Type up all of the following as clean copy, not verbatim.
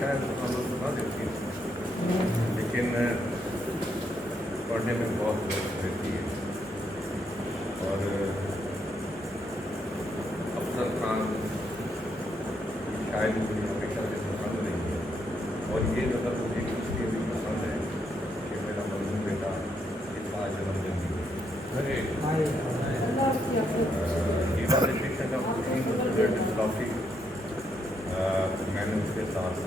شاید سہولت نہ دیتی لیکن پڑھنے میں بہت ضرورت رہتی ہے. اور افضل خان کی شاعری مجھے ہمیشہ سے پسند رہی ہے. اور یہ نظر مجھے اس لیے بھی پسند ہے کہ میرا مرحوم بیٹا اس کا جنم دن بھی ایوالویشن آف کافی میں نے اس کے ساتھ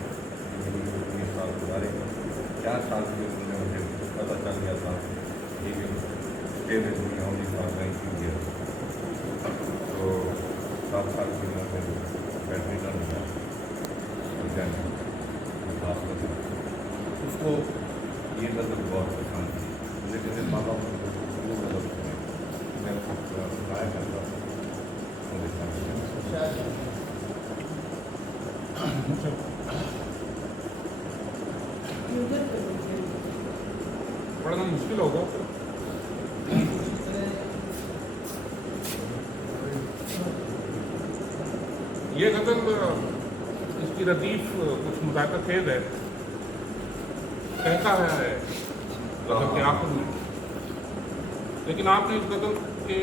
19 سال گزارے. 4 سال کی عمر میں مجھے پتہ چل گیا تھا کہ اسٹیج دنیا 19 سال رینکنگ ہے. تو 7 سال کی عمر میں بیڈمنٹن ہوا اس کو یہ نظر بہت پسند تھی. مجھے کہتے ماں باپ وہ نظر میں سکھایا کرتا ہوں. پڑھنا مشکل ہوگا. یہ غزل اس کی ردیف کچھ مذاکرہ خیز ہے. کہتا ہے غزل کے آخر میں، لیکن آپ نے اس غزل کے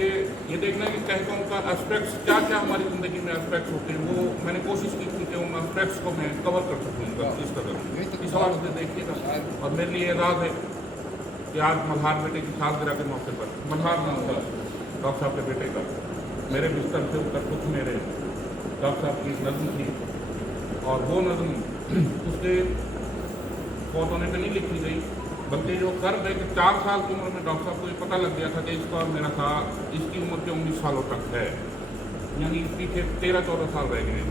یہ دیکھنا ہے کہ کہتوں کا اسپیکٹس کیا کیا ہماری زندگی میں اسپیکٹس ہوتے ہیں، وہ میں نے کوشش کی تھی کہ ان اسپیکٹس کو میں کور کر سکوں گا اس غزل میں. اس حوالے سے دیکھیے گا. اور میرے لیے اعزاز ہے کہ آج ملہار بیٹے کی سالگرہ کے موقع پر، ملہار نام تھا ڈاکٹر صاحب کے بیٹے کا، میرے بستر سے اتر کچھ میرے ڈاکٹر صاحب کی ایک نظم تھی. اور وہ نظم اس کے فوت ہونے پہ نہیں لکھی گئی، بلکہ جو کرد ہے کہ 4 سال کی عمر میں ڈاکٹر صاحب کو یہ پتہ لگ گیا تھا کہ اس کا میرا تھا اس کی عمر کے 19 سالوں تک ہے، یعنی اس پیچھے 13-14 سال رہ گئے.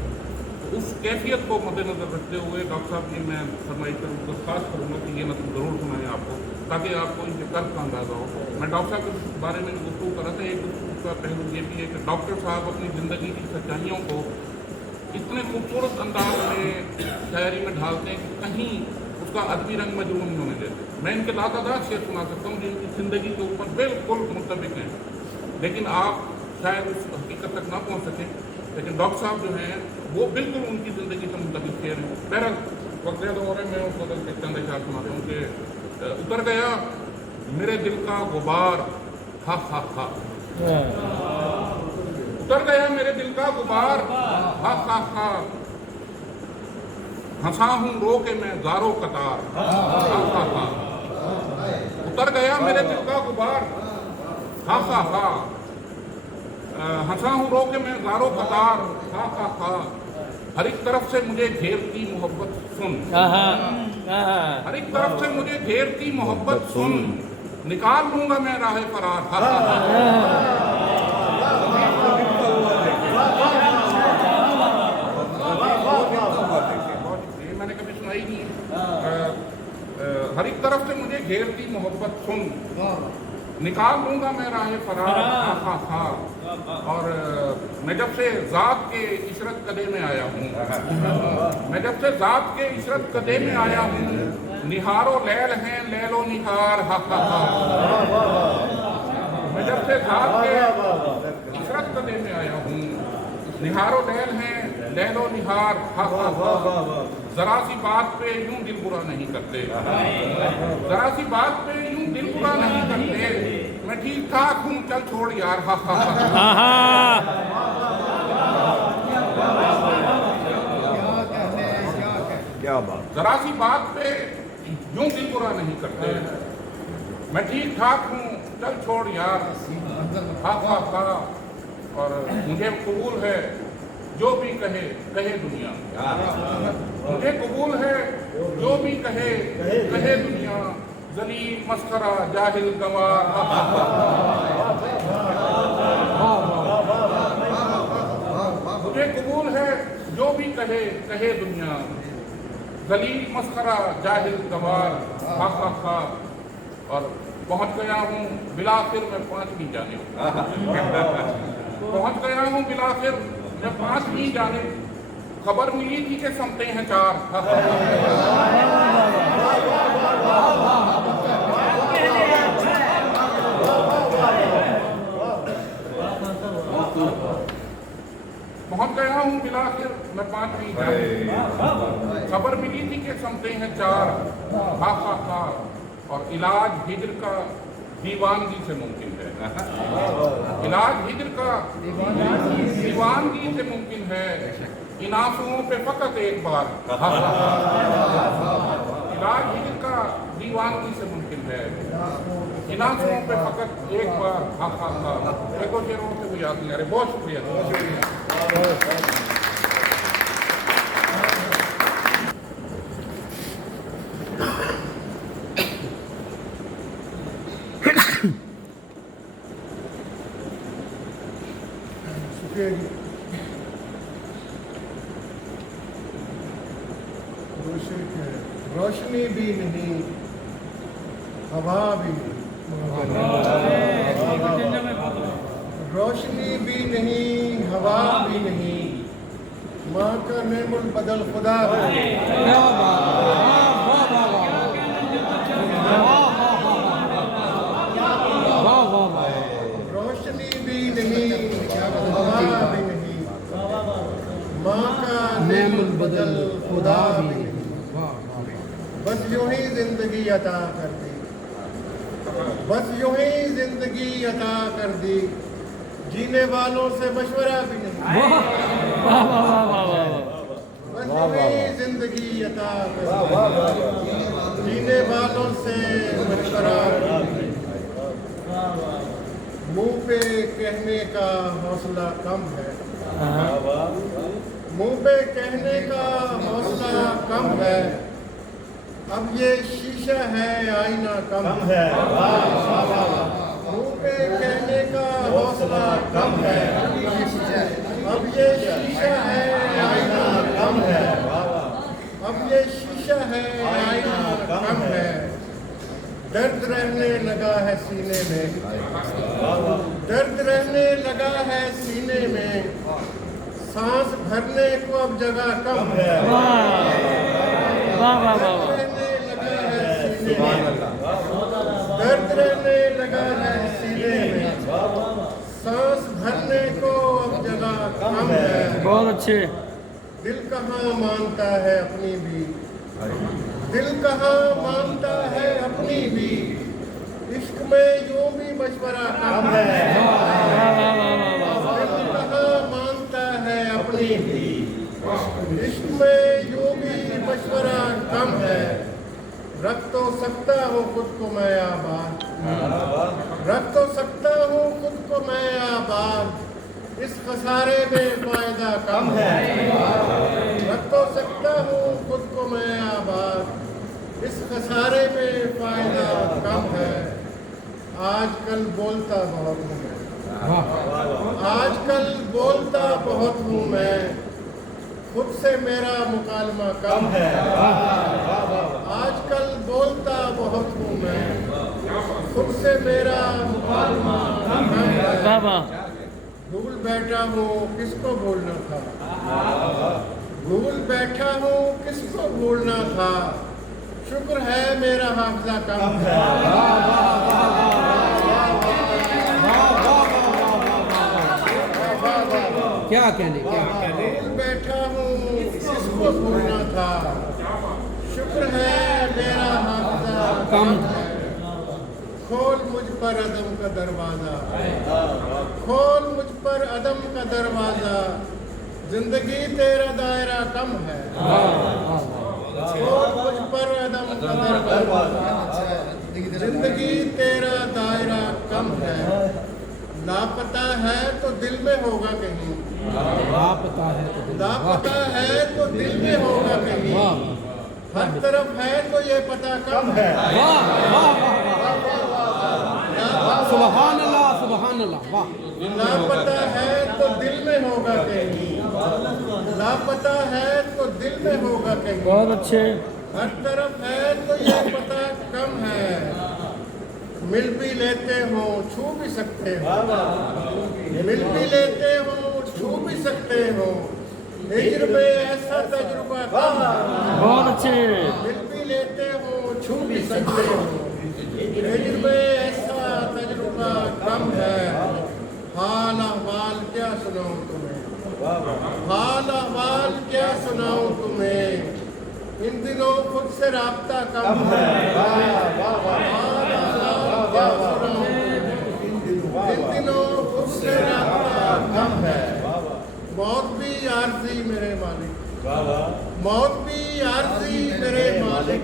تو اس کیفیت کو مد نظر رکھتے ہوئے ڈاکٹر صاحب کی میں فرمائش کروں گا، خاص کروں گا کہ یہ نظم ضرور سنائیں آپ کو، تاکہ آپ کو ان کے قرض کا اندازہ ہو. میں ڈاکٹر صاحب کے بارے میں گفتگو کر رہا تھا. ایک گفتگو کا پہلو یہ بھی ہے کہ ڈاکٹر صاحب اپنی زندگی کی سچائیوں کو اتنے خوبصورت انداز میں شاعری میں ڈھالتے ہیں کہ کہیں اس کا ادبی رنگ مجروح نہیں ہونے دیتے. میں ان کے لاتعداد شعر سنا سکتا ہوں جن کی زندگی کے اوپر بالکل مطابق ہیں، لیکن آپ شاید اس حقیقت تک نہ پہنچ سکیں. لیکن ڈاکٹر صاحب جو ہیں وہ بالکل ان کی زندگی سے منطبق شعر ہیں. بہرحال وقت زیادہ ہو رہا ہے، میں اس وقت کے چند اشعار سنا رہا ہوں کہ اتر گیا میرے دل کا غبار ہا ہا ہا، اتر گیا میرے دل کا غبار ہا ہا ہا، ہنسا ہوں رو کے میں زارو قطار ہا ہا ہا، اتر گیا میرے دل کا غبار ہا ہا ہا، ہنسا ہوں رو کے میں زارو قطار ہا ہا ہا، ہر ایک طرف سے مجھے گھیرتی محبت سن، ہر ایک طرف سے مجھے گھیرتی محبت سن، نکال لوں گا میں راہ فرار ہا ہا ہا. میں نے کبھی سنائی نہیں. ہر ایک طرف سے مجھے گھیرتی محبت سن، نکال لوں گا میں راہ فرار ہا ہا ہا. اور میں جب سے ذات کے عشرت قدے میں آیا ہوں، میں جب سے ذات کے عشرت قدے میں آیا ہوں، نہار و لیل ہیں لیل و نہار ہا ہا ہا. میں جب سے ذات کے عشرت قدے میں آیا ہوں، نہار و لیل ہیں لیل و نہار ہا ہا ہا. ذرا سی بات پہ یوں دل برا نہیں کرتے، ذرا سی بات پہ یوں دل برا نہیں کرتے، میں ٹھیک ٹھاک ہوں چل چھوڑ یار ہا ہا ہا. کیا بات. ذرا سی بات پہ یوں دل برا نہیں کرتے، میں ٹھیک ٹھاک ہوں چل چھوڑ یار ہا ہا ہا. اور مجھے قبول ہے جو بھی کہے کہے دنیا، مجھے قبول ہے جو بھی کہے کہے دنیا، ذلیل مسخرہ جاہل گنوار ہا ہا ہا. مجھے قبول ہے جو بھی کہے کہے دنیا، ذلیل مسخرہ جاہل گنوار ہا ہا ہا. اور پہنچ گیا ہوں بلاخر میں 5ویں جانب، پہنچ گیا ہوں بلاخر میں 5ویں جانب، خبر ملی تھی کہ سمتے ہیں 4 ہا ہا ہا. पहुंच गया हूँ बिलाखिर मैं 5वीं जंग। खबर मिली थी कि समते हैं 4 हा और इलाज हिजर का दीवानगी से मुमकिन है। इलाज हिजर का दीवानगी से मुमकिन है, इन आंसुओं पे फकत एक बार इलाज हिजर का दीवानगी से मुमकिन है, इन आंसुओं पे फकत एक बार एक दो शेरों से भी याद नहीं आ रहे। बहुत शुक्रिया। रोशनी भी नहीं, हवा भी नहीं, रोशनी भी नहीं, हवा भी नहीं, माँ का नेमुल बदल खुदा भी नहीं। रोशनी भी नहीं, हवा भी नहीं, माँ का नेमुल बदल खुदा भी नहीं। बस यूं ही जिंदगी अता कर दी, बस यूं ही जिंदगी अता कर दी, जीने वालों से मशवरा भी नहीं। बस यूं ही जिंदगी अता कर दी, जीने वालों से मशवरा भी नहीं। मुंह पे कहने का हौसला कम है, मुंह पे कहने का हौसला कम है, अब ये शीशा है आईना कम है। मुंह पे कहने का हौसला कम है, अब ये शीशा है आईना कम है, अब ये शीशा है आईना कम है। दर्द रहने लगा है सीने में, दर्द रहने लगा है सीने में, सांस भरने को अब जगह कम है। दर्द रहने लगा है सीने में, सांस भरने को अब जगह कम है। बहुत अच्छे। दिल कहाँ मानता है अपनी भी, दिल कहाँ मानता है अपनी भी, इश्क में यूं भी मशवरा कम है। दिल कहाँ मानता है अपनी भी, इश्क में यूं भी मशवरा कम है। रख तो सकता हूँ खुद को मैं आबाद, रख तो सकता हूँ खुद को मैं आबाद, इस खसारे में फायदा कम है। रख तो सकता हूँ खुद को मैं आबाद, इस खसारे में फायदा कम है। आजकल बोलता बहुत हूँ मैं, आजकल बोलता बहुत हूँ मैं, खुद से मेरा मुकालमा कम है। आजकल बोलता बहुत हूँ मैं, खुद से मेरा मुकालमा कम है। भूल बैठा हूँ किसको बोलना था, भूल बैठा हूँ किसको बोलना था, शुक्र है मेरा हाफिजा कम है। क्या कहने, क्या कहने। भूल बैठा हूँ किसको बोलना था, शुक्र है मेरा हाफिजा कम है। खोल मुझ पर अदम का दरवाजा, खोल मुझ पर अदम का दरवाजा, जिंदगी तेरा दायरा कम है। खोल मुझ पर अदम का दरवाजा, जिंदगी तेरा दायरा कम है। लापता है तो दिल में होगा कहीं, लापता है तो दिल, लापता है तो दिल में होगा कहीं, हर तरफ है तो ये पता कम है। सुभान अल्लाह, सुभान अल्लाह, वाह। लापता है तो दिल में होगा कहीं, लापता है तो दिल में होगा कहीं, बहुत अच्छे। हर तरफ है तो ये पता कम है। मिल भी लेते हो छू भी सकते हो, मिल भी लेते हो छू भी सकते हो, हिज्र में ऐसा तजुर्बा कम है। बहुत अच्छे। मिल भी लेते हो छू भी सकते हो, हिज्र में ऐसा तजुर्बा कम है। हाल अहवाल क्या सुनाऊं तुम्हें, हाल अहवाल क्या सुनाऊं तुम्हें, इन दिनों खुद से राब्ता कम है। हाल अहवाल क्या सुनाऊं, इन दिनों खुद से राब्ता कम है। मौत भी आरज़ी मेरे मालिक, मौत भी आरज़ी मेरे मालिक,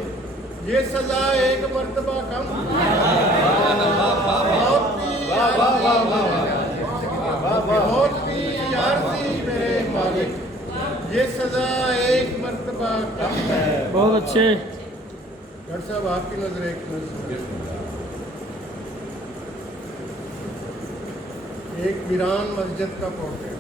ये सजा एक मर्तबा कम। मौत भी आरज़ी मेरे मालिक, ये सजा एक मर्तबा कम है। बहुत अच्छे। डॉक्टर साहब आपकी नजर एक एक वीरान मस्जिद का पोर्ट्रेट।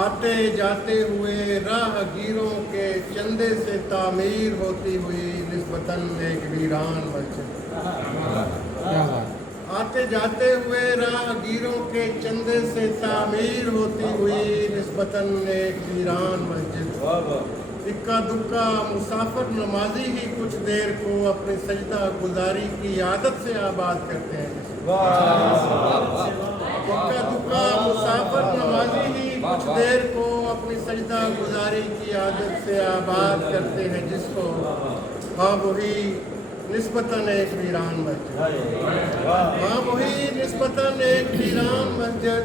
आते जाते हुए राहगीरों के चंदे से तामीर होती हुई निस्बतन एक वीरान मस्जिद। क्या बात। आते जाते हुए राहगीरों के चंदे से तामीर होती हुई निस्बतन एक वीरान मस्जिद। इक्का दुक्का मुसाफिर नमाजी ही कुछ देर को अपनी सजदा गुजारी की आदत से आबाद करते हैं। इक्का दुक्का मुसाफिर नमाजी ही कुछ देर को अपनी सजदा गुजारी की आदत से आबाद करते हैं, जिसको हाँ वही निस्बतन एक वीरान मस्जिद। हाँ वही निस्बतन एक वीरान मस्जिद,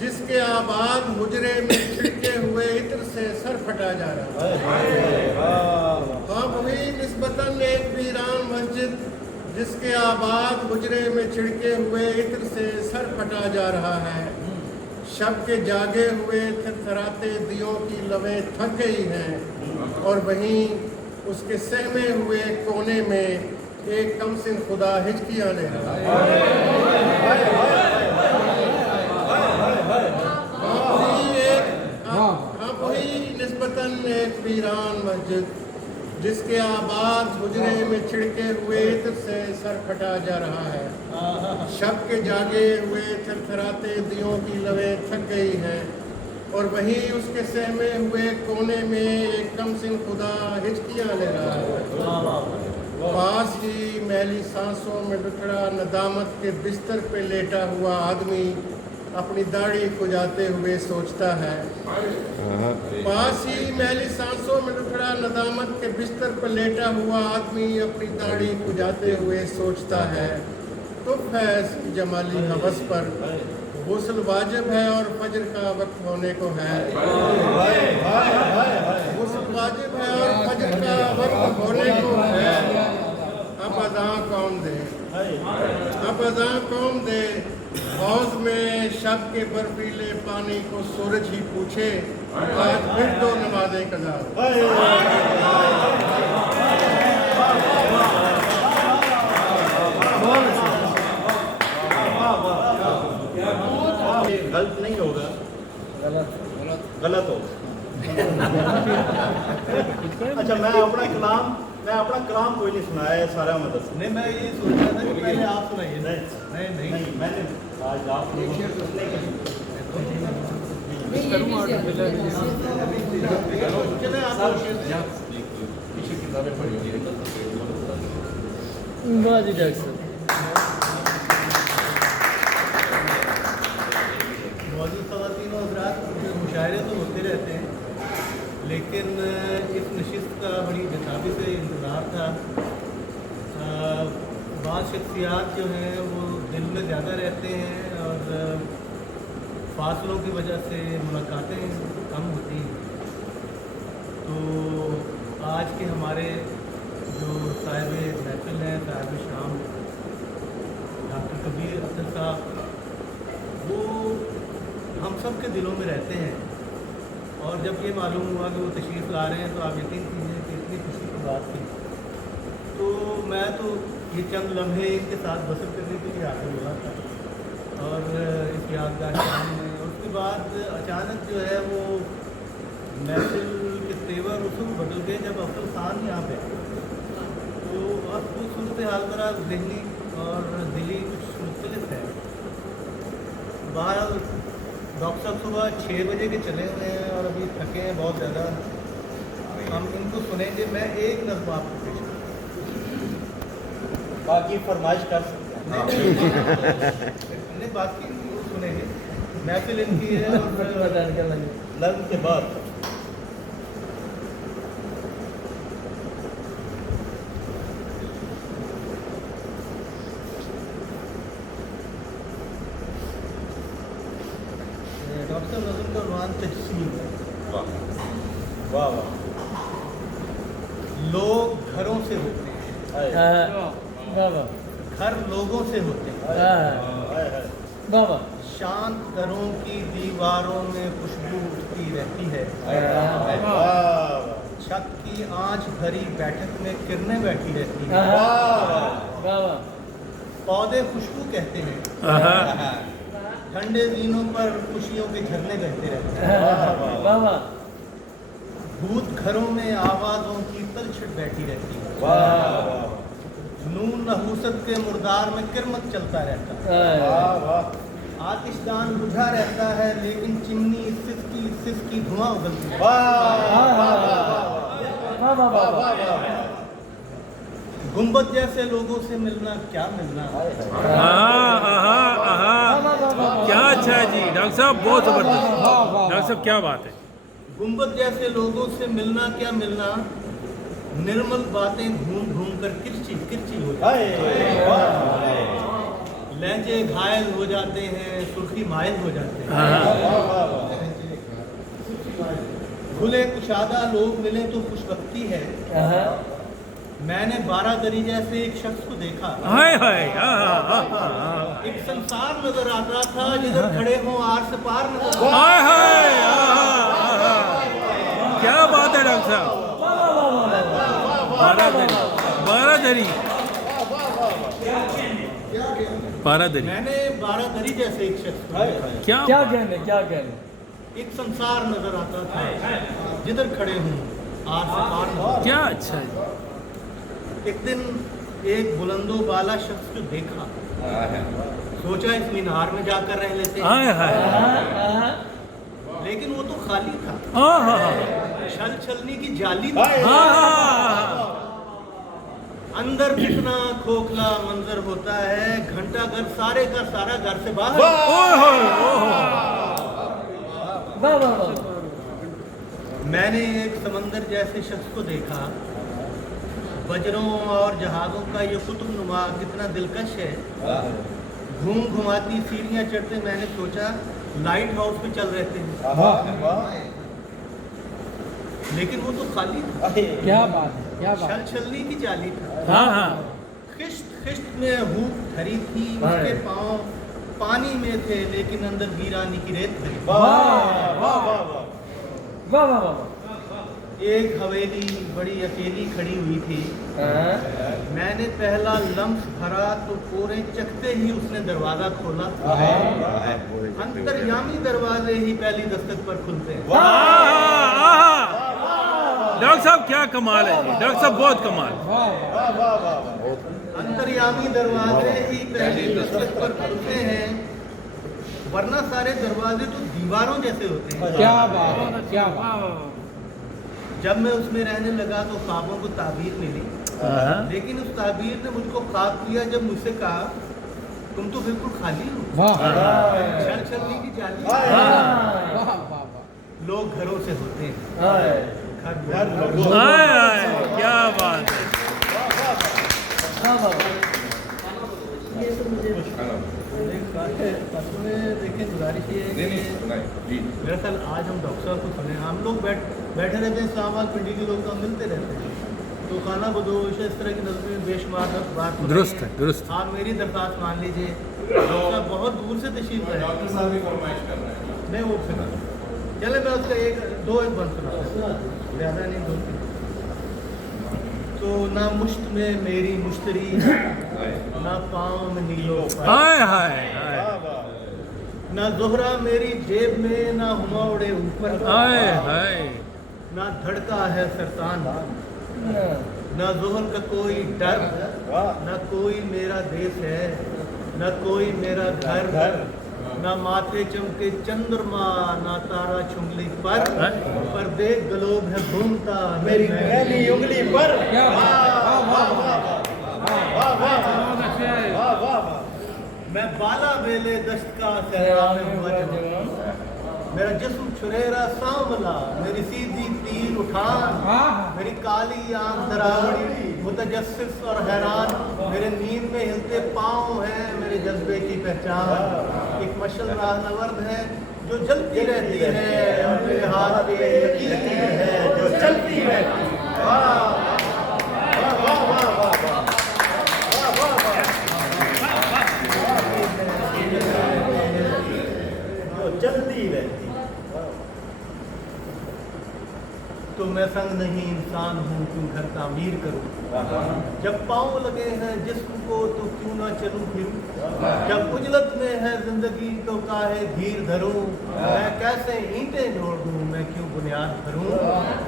जिसके आबाद हुजरे में छिड़के हुए इत्र से सर फटा जा रहा है। हाँ वही निस्बतन एक वीरान मस्जिद, जिसके आबाद हुजरे में छिड़के हुए इत्र से सर फटा जा रहा है। शब के जागे हुए थरथराते दियों की लवें थक गई हैं, और वहीं उसके सहमे हुए कोने में एक कमसिन खुदा हिचकियाँ ले रहा है। हाँ वही निस्बतन एक वीरान मस्जिद, जिसके आबाद हुजरे में छिड़के हुए इत्र से सर फटा जा रहा है। शब के जागे हुए थरथराते दियों की लवें थक गई हैं, और वहीं उसके सहमे हुए कोने में एक कमसिन खुदा हिचकियाँ ले रहा है। पास ही मैली सांसों में बिखरा नदामत के बिस्तर पे लेटा हुआ आदमी अपनी दाढ़ी खुजाते हुए सोचता है। पास ही मैली सांसों में बिखरा नदामत के बिस्तर पर लेटा हुआ आदमी अपनी दाढ़ी खुजाते हुए सोचता है, तो फैज़ जमाली हवस पर गुस्ल वाजिब है और फजर का वक्त होने को है। गुस्ल वाजिब है और फजर का वक्त होने को है। अब अज़ां कौन दे, अब अज़ां कौन दे, हौज में शब के बर्फीले पानी को सूरज ही पूछे, आज फिर तो नमाज़ें कज़ा। गलत नहीं होगा, गलत होगा। अच्छा, मैं अपना कलाम कोई नहीं सुनाया है, सारा मदद नहीं, मैं ये सोच रहा था कि पहले आप सुनाइए। नहीं, मैंने आज आप चले आप पीछे किताबें पढ़ी हुई हैं। वाह जी डॉक्टर साहब। मौजूद ख़वातीन और हज़रात, मुशायरे तो होते रहते हैं, लेकिन इस नशिस्त का बड़ी बेताबी से इंतज़ार था। बाज़ शख्सियात जो हैं वो दिल में ज़्यादा रहते हैं, और फासलों की वजह से मुलाकातें कम होती हैं। तो आज के हमारे जो साहिब महफिल हैं, साहिब शाम डॉक्टर कबीर अख्तर साहब, वो हम सब के दिलों में रहते हैं। और जब ये मालूम हुआ कि वो तशरीफ़ ला रहे हैं, तो आप यकीन कीजिए कि इतनी खुशी की बात थी। तो मैं तो ये चंद लम्हे इनके साथ बसर करने के लिए हासिल हुआ था, और इस यादगार शाम में उसके बाद अचानक जो है वो महफिल के तेवर उसूल बदल गए जब अफजल खान यहाँ पे। तो अब वो सूरत हाल मेरा ज़हनी और दिली कुछ मुख्तलिफ है। बाहर डॉक्टर साहब सुबह 6 बजे के चले हुए हैं और अभी थके हैं बहुत ज़्यादा। हम इनको सुनेंगे। मैं एक नज़्म आपको पेश करूँ, बाकी फरमाइश कर सकते हैं। नहीं बाकी वो सुनेंगे। महफिल इनकी है और नज्म के बाद डॉक्टर नज़म का उन्वान तजसीम है। वाह वाह वाह लोग घरों से होते हैं, हाय घर लोगों से होते हैं। हाय हाय शांत घरों की दीवारों में खुशबू उठती रहती है। वाह वाह छत की आंच भरी बैठक में किरणें बैठी रहती हैं। वाह पौधे खुशबू कहते हैं। ठंडे दिनों पर खुशियों के झरने बहते रहते हैं। भूत घरों में आवाज़ों की तलछट बैठी रहती है। वाह नून नहूसत के मुर्दार में किरमत चलता रहता है। वाह वाह आतिशदान बुझा रहता है लेकिन चिमनी सिसकी धुआं उगलती है। गुंबद जैसे लोगों से मिलना क्या मिलना। क्या अच्छा है जी डॉक्टर साहब, बहुत जबरदस्त। डॉक्टर साहब क्या बात है। गुंबद जैसे लोगों से मिलना क्या मिलना। निर्मल बातें घूम घूम कर किरची हो जाती है। लहजे घायल हो जाते हैं, सुर्खी मायल हो जाते हैं। खुले कुशादा लोग मिले तो खुशबख्ती है। मैंने 12 दरी जैसे एक शख्स को देखा। हाय हाय एक संसार नजर आता था जिधर खड़े हों आर से पार नजर आता हाय हाय क्या बात है डॉक्टर साहब। 12 दरी। मैंने 12 दरी जैसे एक शख्स को देखा। क्या कहने एक संसार नजर आता था जिधर खड़े हों आर से पार नजर आता क्या अच्छा है। था। एक दिन एक बुलंदो बाला शख्स को देखा। सोचा इस मीनार में जाकर रह लेते हैं। हाय हाय लेकिन वो तो खाली था। छल छलनी की जाली थी। अंदर कितना खोखला मंजर होता है। घंटा घर सारे का सारा घर से बाहर। मैंने एक समंदर जैसे शख्स को देखा। बजरों और जहाज़ों का ये कुतुब नुमा कितना दिलकश है। घूम घुमाती सीढ़ियाँ चढ़ते मैंने सोचा लाइट हाउस पे चल रहे थे। लेकिन वो तो खाली था। क्या बात है, क्या बात। छल छलनी की जाली था। खिश्त में हूक धरी थी। उसके पाँव पानी में थे लेकिन अंदर वीरानी की रेत भरी। एक हवेली बड़ी अकेली खड़ी हुई थी। मैंने पहला लम्स भरा तो पूरे चखते ही उसने दरवाजा खोला। अंतर्यामी दरवाजे ही पहली दस्तक पर खुलते हैं। डॉक्टर साहब क्या कमाल है जी। डॉक्टर साहब बहुत कमाल। अंतर्यामी दरवाजे ही पहली दस्तक पर खुलते हैं वरना सारे दरवाजे तो दीवारों जैसे होते हैं। क्या बात है, क्या बात। जब मैं उसमें रहने लगा तो ख्वाबों को ताबीर मिली। लेकिन उस ताबीर ने मुझको ख्वाब किया जब मुझसे कहा तुम तो बिल्कुल खाली हो। वाह छल छलनी की जाली। वाह वाह। लोग घरों से होते हैं। घर हाय हाय क्या बात है। देखिए गुजारिश ये है कि मेरा ख्याल आज हम डॉक्टर साहब को सुने। हम लोग बैठे रहते हैं इस्लामाबाद पिंडी के लोग तो हम मिलते रहते हैं तो खाना बदोश इस तरह की नज़र में बेशुमार बात दुरुस्त है, दुरुस्त। आप मेरी दरख्वास्त मान लीजिए। डॉक्टर साहब बहुत दूर से तशरीफ लाए। नहीं वो सुना चले मैं उसका एक बंद सुना ज़्यादा नहीं 2-3। तो ना मुश्त में मेरी मुश्तरी ना पाँव में नीलो हाय हाय हाय ना जोहरा मेरी जेब में ना हुमा उड़े ऊपर हाय हाय ना धड़का है सरतान ना जोहर का कोई डर ना कोई मेरा देश है ना कोई मेरा घर ना माथे चमके चंद्रमा ना तारा चुंगली पर देख गलोब है घूमता मेरी पहली उंगली पर। क्या बात है, वाह वाह वाह। میں بالا بیلے دشت کا سہرا میں ہوا جوان، میرا جسم چھریرا سانولا، میری سیدھی تیر اٹھان، میری کالی آنکھ دراڑی متجسس اور حیران، میرے نیند میں ہلتے پاؤں ہیں میرے جذبے کی پہچان، ایک مشل راہنورد ہے جو جلتی رہتی ہے اور میرے ہاتھ پہ یقین ہے جو چلتی رہتی ہے۔ واہ واہ واہ واہ واہ جو چلتی رہتی۔ تو میں سنگ نہیں انسان ہوں کیوں گھر تعمیر کروں، جب پاؤں لگے ہیں جسم کو تو کیوں نہ چلوں پھروں، جب اجلت میں ہے زندگی تو کاہے دھیر دھروں، میں کیسے اینٹیں جوڑ دوں میں کیوں بنیاد بھروں،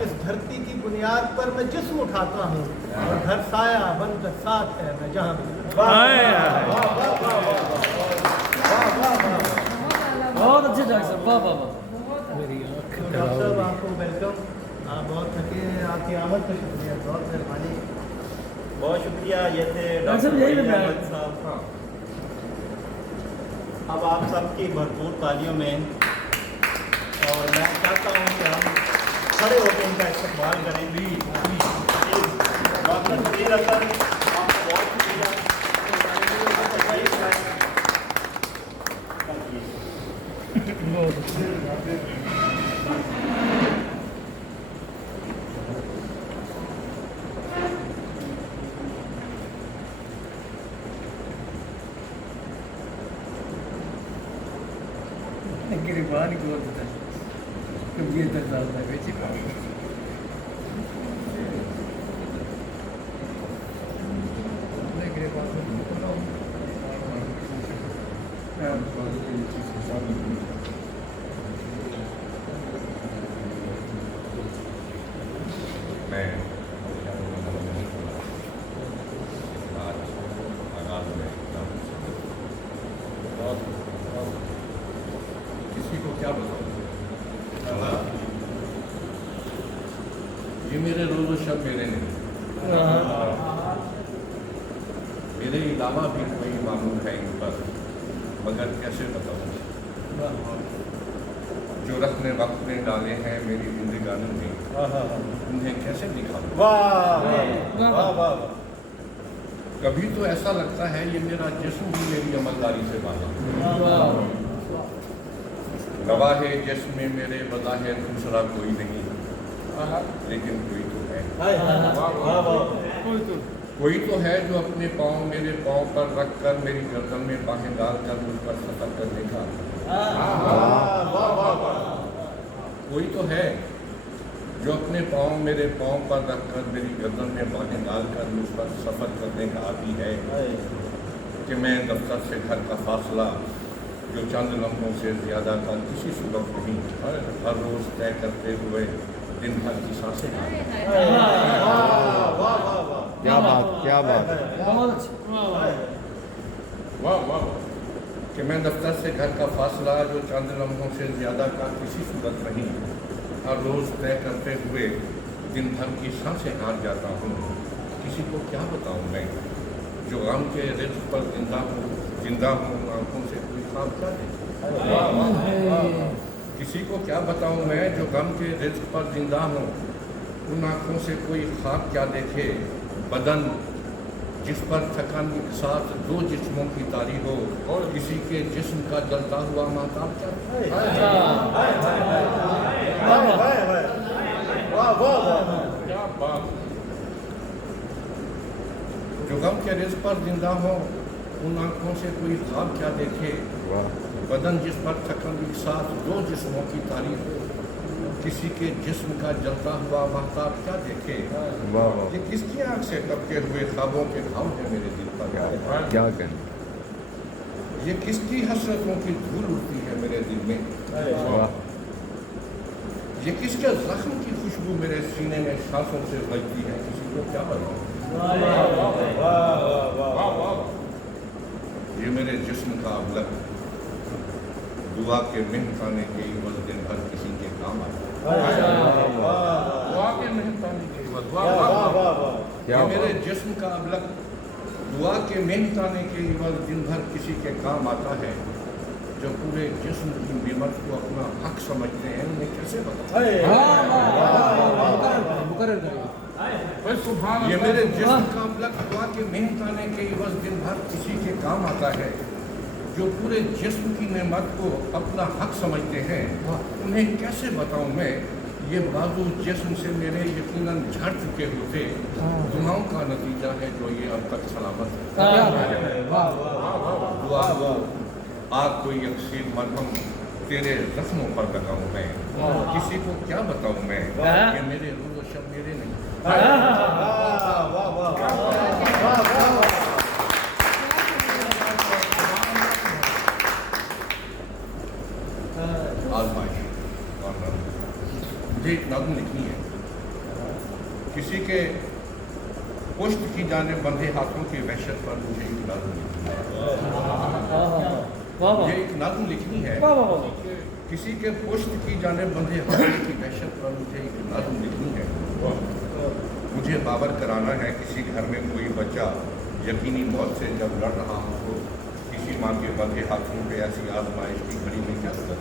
اس دھرتی کی بنیاد پر میں جسم اٹھاتا ہوں اور گھر سایہ بن کر ساتھ ہے میں جہاں بھی۔ بہت اچھے ڈاکٹر صاحب، واہ واہ واہ۔ ڈاکٹر صاحب آپ کو ویلکم، آپ بہت تھکے ہیں، آپ کی آمد کا شکریہ، بہت مہربانی۔ بہت شکریہ، یہ تھے ڈاکٹر صاحب یہی ڈاکٹر میں احمد صاحب۔ اب آپ سب کی بھرپور تالیوں میں، اور میں چاہتا ہوں کہ ہم کھڑے ہو کے ان کا استقبال کریں۔ ڈاکٹر سمیر اکرم، آپ کو بہت شکریہ۔ گریبان کو ہوتا ہے کبھی یہ درد ہے بیچی میں آج آغاز میں کسی کو کیا بتاؤں، یہ میرے روز و شب میرے نہیں، میرے علاوہ بھی کوئی معمول ہے ان پر، مگر کیسے بتاؤں، جو رسم وقت میں ڈالے ہیں میری زندگانی میں، انہیں کیسے دکھاؤں۔ واہ واہ واہ۔ کبھی تو ایسا لگتا ہے یہ میرا جسم بھی میری عملداری سے بالا، گواہ جسم میں میرے بظاہر دوسرا کوئی نہیں، لیکن کوئی تو ہے، کوئی تو ہے جو اپنے پاؤں میرے پاؤں پر رکھ کر میری گردن میں باہیں ڈال کر مجھ پر سفر کرنے کا، کوئی تو ہے جو اپنے پاؤں میرے پاؤں پر رکھ کر میری گردن میں باہیں ڈال کر مجھ پر سفر کرنے کا عادی ہے، کہ میں دفتر سے گھر کا فاصلہ جو چند لمحوں سے زیادہ کا کسی صورت نہیں، ہر روز طے کرتے ہوئے دن بھر کی سانسیں کیا بات، کیا بات۔ واہ واہ، کہ میں دفتر سے گھر کا فاصلہ جو چند لمحوں سے زیادہ کا کسی صورت نہیں، ہر روز طے کرتے ہوئے دن بھر کی سانسیں ہار جاتا ہوں، کسی کو کیا بتاؤں میں جو غم کے رزق پر زندہ ہوں آنکھوں سے کوئی خواب کیا دیکھے، کسی کو کیا بتاؤں میں جو غم کے رزق پر زندہ ہوں ان آنکھوں سے کوئی خواب کیا دیکھے، بدن جس پر تھکن ایک ساتھ دو جسموں کی تاری ہو، اور کسی کے جسم کا جلتا ہوا مہتاب کیا بات، جو غم کے رزق پر زندہ ہو ان آنکھوں سے کوئی خواب کیا دیکھے، بدن جس پر تھکن ایک ساتھ دو جسموں کی تاری ہو، کسی کے جسم کا جلتا ہوا مہتاب کیا دیکھے، یہ کس کی آنکھ سے ٹپکے ہوئے خوابوں کے گھاؤ ہیں میرے دل پر، کیا کہیں، یہ کس کی حسرتوں کی دھول اڑتی ہے میرے دل میں، یہ کس کے زخم کی خوشبو میرے سینے میں سانسوں سے بجتی ہے، کسی کو کیا بتاؤں، یہ میرے جسم کا ابلک دعا کے مہنتانے کے عوض دن بھر کسی کے کام آتا، دعا کے مہنتانے کے عوض، یہ میرے جسم کا ابلک दुआ के मेहनताने के इवज़ दिन भर किसी के काम आता है, जो पूरे जिस्म की निमत को अपना हक समझते हैं, उन्हें कैसे बताएं? मुकर्रर करिए। भाई सुभान ये अल्लाह, मेरे जिस्म का अमलक दुआ के मेहनताने के इवज़ दिन भर किसी के काम आता है, जो पूरे जिस्म की नेमत को अपना हक समझते हैं, उन्हें कैसे बताऊं मैं? ये बाजू जिस्म से मेरे यकीनन झड़ चुके होते दुआओं का नतीजा है जो ये अब तक सलामत है। दुआ हो आग कोई यकसीर मरहम तेरे जख्मों पर लगाऊं मैं, किसी को क्या बताऊं मैं? ये मेरे रूह शब मेरे नहीं। आजमाइश मुझे एक नज़्म लिखनी है। किसी के पुश्त की जाने बंधे हाथों की वहशत पर मुझे एक नज़्म लिखनी है। मुझे एक नज़्म लिखनी है। किसी के पुश्त की जाने बंधे हाथों की वहशत पर मुझे एक नज़्म लिखनी है। मुझे बावर कराना है किसी घर में कोई बच्चा यकीनी मौत से जब लड़ रहा हो तो किसी माँ के बंधे हाथों पे ऐसी आजमाइश की घड़ी में क्या करता।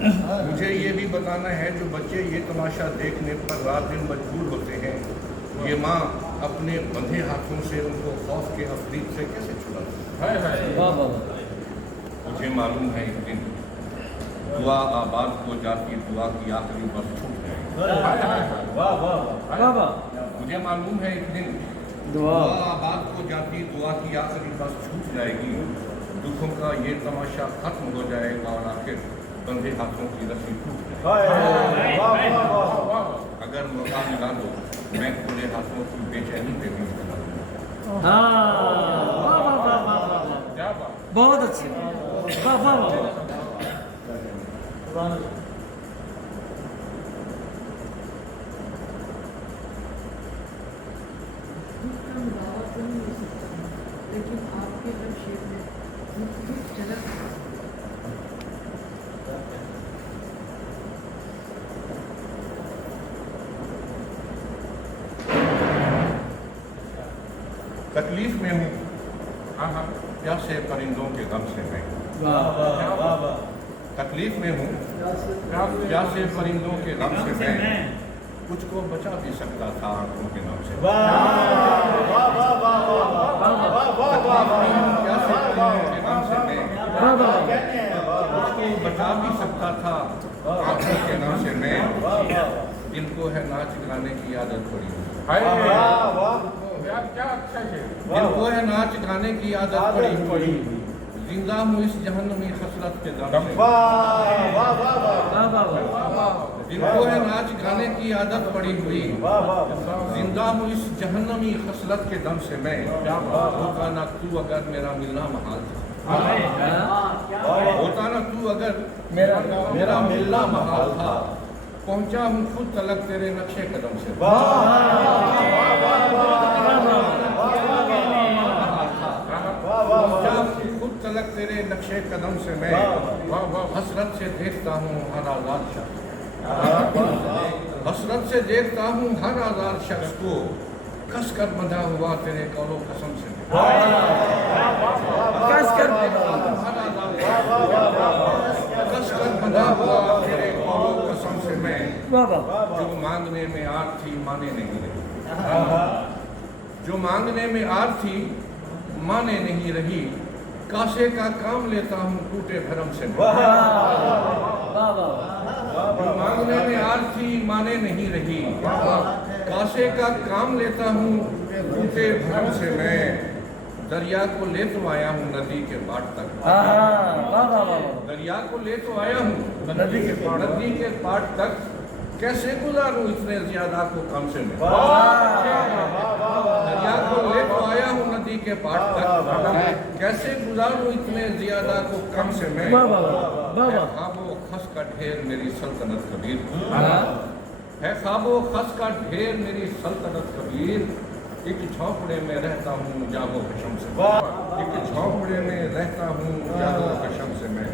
मुझे ये भी बताना है जो बच्चे ये तमाशा देखने पर रात दिन मजबूर होते हैं, ये माँ अपने बंधे हाथों से उनको खौफ के अफरीद से कैसे छुड़ाती है। मुझे मालूम है एक दिन दुआ आबाद को जाती दुआ की आखिरी बस छूट जाएगी। मुझे मालूम है एक दिन दुआ आबाद को जाती दुआ की आखिरी बस छूट जाएगी, दुखों का ये तमाशा खत्म हो जाएगा और आखिर बंधे हाथों की रस्सी टूट जाएगी। अगर मौका मिला तो मैं खुले हाथों की बेचैनी पे भी बना दूंगा। क्या बात। बहुत अच्छी। वाह वाह वाह। लेकिन आपके हर शेर में मुख्तलिफ झलक है। तकलीफ में हूँ प्यासे परिंदों के गम से मैं। तकलीफ में हूँ प्यासे परिंदों के गम से मैं, कुछ को बचा भी सकता था आंखों के नाम से। प्यासे परिंदों के गम से मैं, कुछ को बचा भी सकता था आंखों के नाम से मैं। दिल को है नाच गाने की आदत पड़ी हुई, क्या अच्छा है। दिल को है नाच गाने की आदत पड़ी हुई, जिंदा हूँ इस जहन्नमी खसलत के दम से। दिल को है नाच गाने की आदत पड़ी हुई, जिंदा हूँ इस जहन्नमी खसलत के दम से मैं। होता ना तू अगर मेरा मिलना महाल था, होता ना तू अगर मेरा मिलना महाल था, पहुंचा हूँ खुद तलक तेरे नक्शे कदम से। पहुंचा हूँ खुद तलक तेरे नक्शे कदम से मैं, हसरत से देखता हूँ हर आजाद शख्स, हसरत से देखता हूँ हर आजाद शख्स को, कस कर बंधा हुआ तेरे कौलो कसम से। कस कर बंधा हुआ तेरे कौलो कसम से मैं, जो मांगने में आर थी माने नहीं रही, जो मांगने में आर थी माने नहीं रही, कासे का काम लेता हूँ टूटे भरम से मैं। जो मांगने में आर थी माने नहीं रही, कासे का काम लेता हूँ टूटे भरम से मैं। दरिया को ले तो आया हूँ नदी के पाट तक, दरिया को ले तो आया हूँ नदी के पाट तक, कैसे गुजारूं इतने ज्यादा को कम से मैं। दरिया को ले तो आया हूँ नदी के पाट तक, कैसे गुजारूं इतने ज्यादा को कम से मैं। ख्वाबो खस का ढेर मेरी सल्तनत कबीर, है ख्वाबो खस का ढेर मेरी सल्तनत कबीर, एक झोंपड़े में रहता हूँ जागो कशम से, एक झोंपड़े में रहता हूँ जागो कशम से मैं।